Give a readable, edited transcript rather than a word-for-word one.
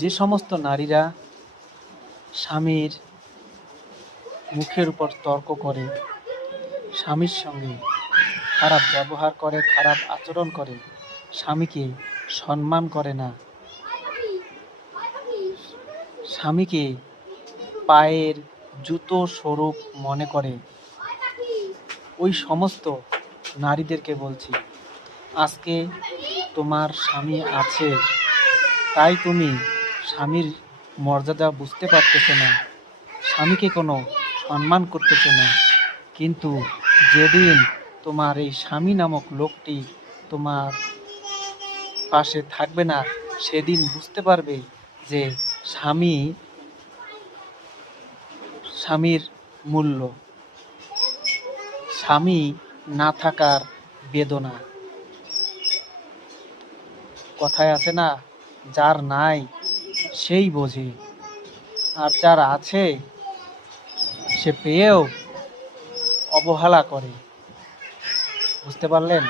যে সমস্ত নারীরা স্বামীর মুখের উপর তর্ক করে, স্বামীর সঙ্গে খারাপ ব্যবহার করে, খারাপ আচরণ করে, স্বামীকে সম্মান করে না, স্বামীকে পায়ের জুতো স্বরূপ মনে করে, ওই সমস্ত নারীদেরকে বলছি, আজকে তোমার স্বামী আছে তাই তুমি স্বামীর মর্যাদা বুঝতে পারতেছো না, স্বামীকে কোনো সম্মান করতেছো না। কিন্তু যেদিন তোমার এই স্বামী নামক লোকটি তোমার পাশে থাকবে না, সেদিন বুঝতে পারবে যে স্বামীর মূল্য, স্বামী না থাকার বেদনা। কথায় আছে না, যার নাই সেই বোঝে, আর যার আছে সে পেয়েও অবহেলা করে। বুঝতে পারলেন?